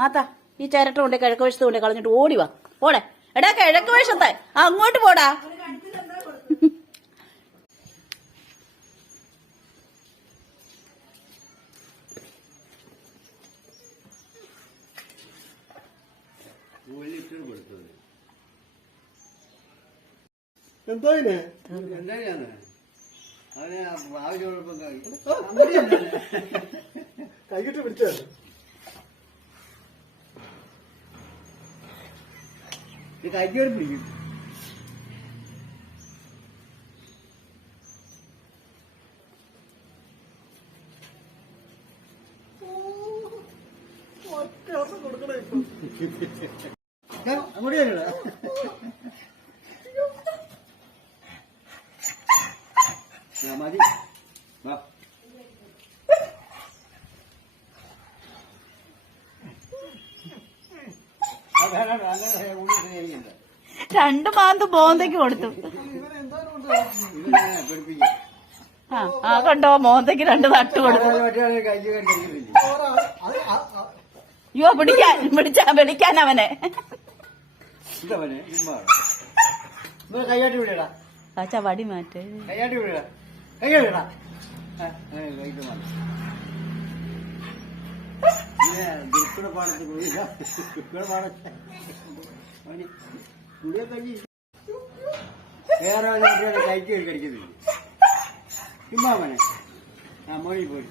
മാത്താ ഈ ചിരട്ട കൊണ്ട് കിഴക്ക് വശത്ത് കൊണ്ട് കളഞ്ഞിട്ട് ഓടി വാ. പോടെ എടാ കിഴക്ക് വശത്തെ അങ്ങോട്ട് പോടാ. എന്താ കൈകിട്ട് പിടിച്ച കൈക്കോട് പിടിക്കും. കൊടുക്കണേ അങ്ങോട്ട് തന്നെടാ. മതി രണ്ട് മാന്ത് മോന്തയ്ക്ക് കൊടുത്തു. ആ കണ്ടോ മോന്തയ്ക്ക് രണ്ട് തട്ട് കൊടുത്തു. അയ്യോ വിളിക്കാൻ അവനെ. കൈയാട്ടി വിടടാ. ആച്ചാ വടി മാറ്റ്. കൈയാട്ടി വിടടാ. കൈയാട്ടിടാ. പാടത്ത് പാടത്ത് വേറെ കൈക്ക് കടിക്കുന്നില്ല. ഇമ്മാമനെ ആ മോണി പോയി